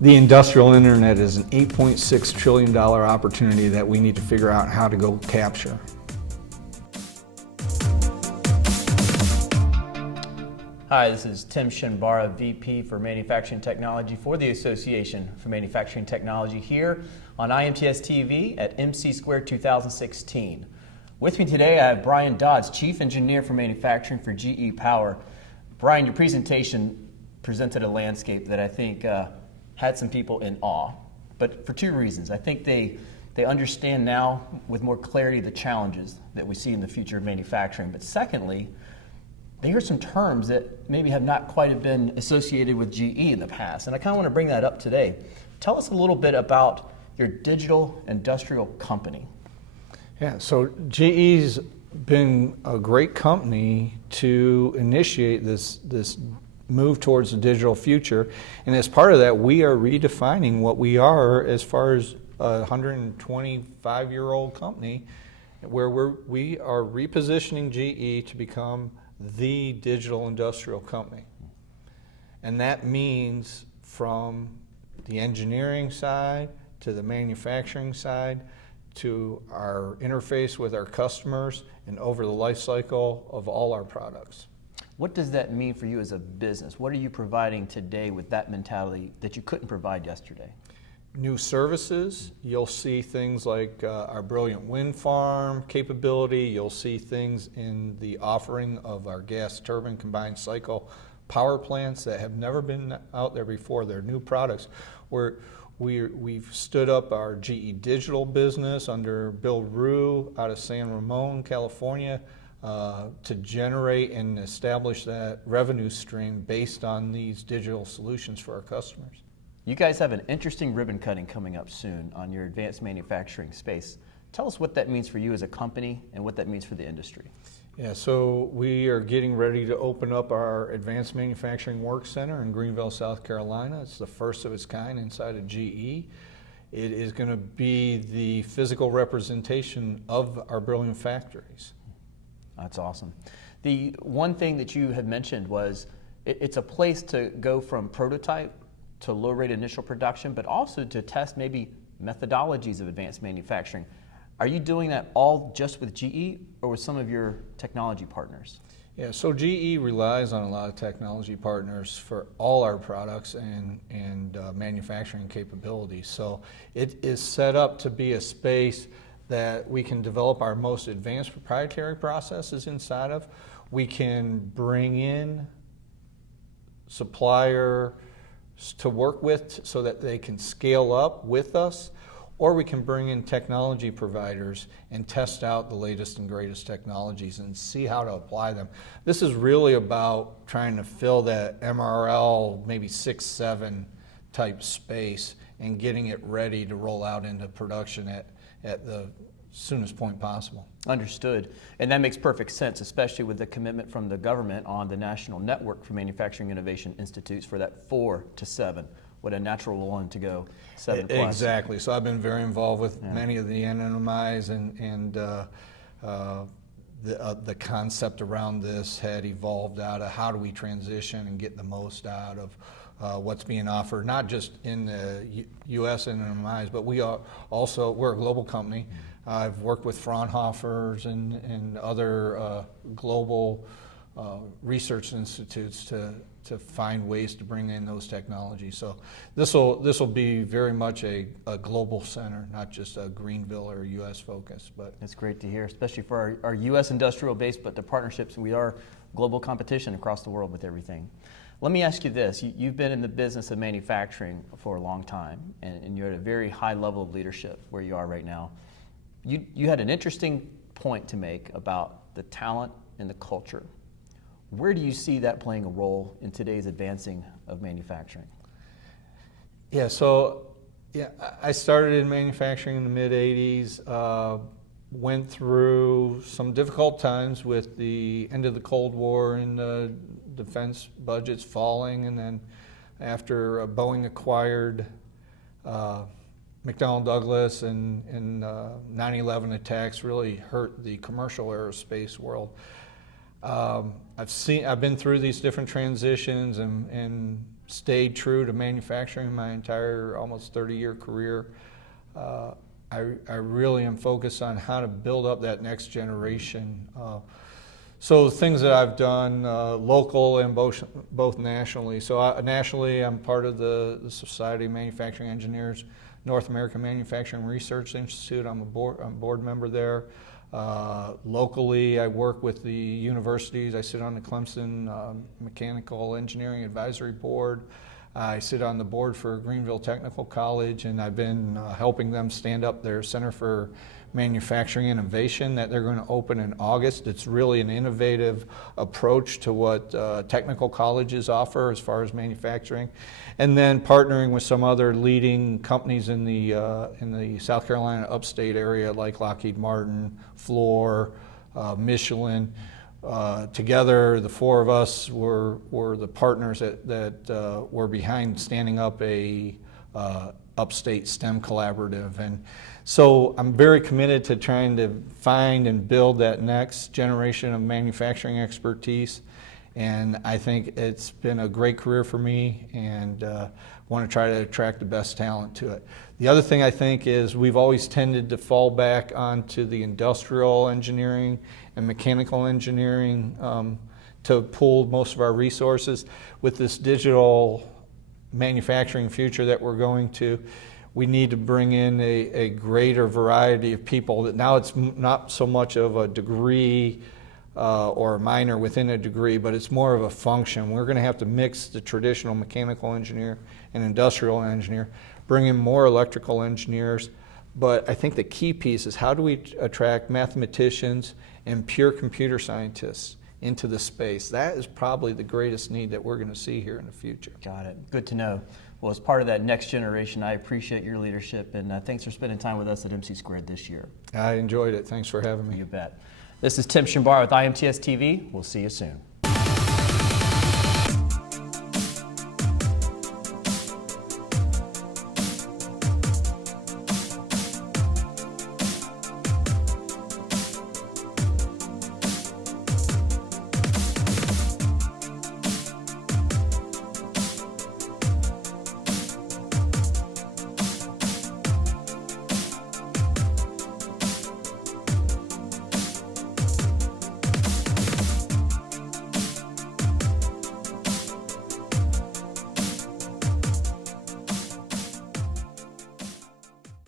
The industrial internet is an $8.6 trillion opportunity that we need to figure out how to go capture. Hi, this is Tim Shinbara, VP for Manufacturing Technology for the Association for Manufacturing Technology here on IMTS TV at MC Squared 2016. With me today, I have Brian Dodds, Chief Engineer for Manufacturing for GE Power. Brian, your presentation presented a landscape that I think had some people in awe, but for two reasons. I think they understand now with more clarity the challenges that we see in the future of manufacturing, but secondly, they hear some terms that maybe have not quite have been associated with GE in the past, and I kind of want to bring that up today. Tell us a little bit about your digital industrial company. Yeah, so GE's been a great company to initiate this move towards the digital future, and as part of that, we are redefining what we are as far as a 125-year-old company, where we are repositioning GE to become the digital industrial company. And that means from the engineering side to the manufacturing side to our interface with our customers and over the life cycle of all our products. What does that mean for you as a business? What are you providing today with that mentality that you couldn't provide yesterday? New services, you'll see things like our Brilliant Wind Farm capability. You'll see things in the offering of our gas turbine combined cycle power plants that have never been out there before. They're new products. We've stood up our GE Digital business under Bill Rue out of San Ramon, California, to generate and establish that revenue stream based on these digital solutions for our customers. You guys have an interesting ribbon cutting coming up soon on your advanced manufacturing space. Tell us what that means for you as a company and what that means for the industry. Yeah, so we are getting ready to open up our Advanced Manufacturing Work Center in Greenville, South Carolina. It's the first of its kind inside of GE. It is going to be the physical representation of our brilliant factories. That's awesome. The one thing that you had mentioned was it's a place to go from prototype to low-rate initial production, but also to test maybe methodologies of advanced manufacturing. Are you doing that all just with GE or with some of your technology partners? Yeah, so GE relies on a lot of technology partners for all our products and manufacturing capabilities. So it is set up to be a space that we can develop our most advanced proprietary processes inside of. We can bring in supplier to work with so that they can scale up with us, or we can bring in technology providers and test out the latest and greatest technologies and see how to apply them. This is really about trying to fill that MRL, maybe 6, 7 type space and getting it ready to roll out into production at the soonest point possible. Understood. And that makes perfect sense, especially with the commitment from the government on the National Network for Manufacturing Innovation Institutes for that 4 to 7. What a natural one to go 7 plus. Exactly. So I've been very involved with many of the NNMIs and the concept around this had evolved out of how do we transition and get the most out of what's being offered, not just in the U.S. NNMIs, but we're a global company. I've worked with Fraunhofer's and other global research institutes to find ways to bring in those technologies. So this will be very much a global center, not just a Greenville or U.S. focus. But that's great to hear, especially for our U.S. industrial base, but the partnerships. We are global competition across the world with everything. Let me ask you this. You've been in the business of manufacturing for a long time, and you're at a very high level of leadership where you are right now. You had an interesting point to make about the talent and the culture. Where do you see that playing a role in today's advancing of manufacturing? Yeah, so I started in manufacturing in the mid-'80s, went through some difficult times with the end of the Cold War and the defense budgets falling, and then after Boeing acquired McDonnell Douglas and 9/11 attacks really hurt the commercial aerospace world. I've been through these different transitions and stayed true to manufacturing my entire almost 30-year career. I really am focused on how to build up that next generation. So things that I've done local and both nationally. So nationally, I'm part of the Society of Manufacturing Engineers, North American Manufacturing Research Institute. I'm a board member there. Locally, I work with the universities. I sit on the Clemson Mechanical Engineering Advisory Board. I sit on the board for Greenville Technical College, and I've been helping them stand up their Center for Manufacturing Innovation that they're going to open in August. It's really an innovative approach to what technical colleges offer as far as manufacturing. And then partnering with some other leading companies in the South Carolina upstate area like Lockheed Martin, Fluor, Michelin. Together, the four of us were the partners that were behind standing up a upstate STEM collaborative. And so I'm very committed to trying to find and build that next generation of manufacturing expertise. And I think it's been a great career for me, and want to try to attract the best talent to it. The other thing I think is we've always tended to fall back onto the industrial engineering and mechanical engineering to pull most of our resources. With this digital manufacturing future that we're going to, we need to bring in a greater variety of people. That now it's not so much of a degree or a minor within a degree, but it's more of a function. We're going to have to mix the traditional mechanical engineer and industrial engineer, bring in more electrical engineers. But I think the key piece is how do we attract mathematicians and pure computer scientists into the space? That is probably the greatest need that we're going to see here in the future. Got it. Good to know. Well, as part of that next generation, I appreciate your leadership, and thanks for spending time with us at MC Squared this year. I enjoyed it. Thanks for having me. You bet. This is Tim Shimbar with IMTS TV. We'll see you soon.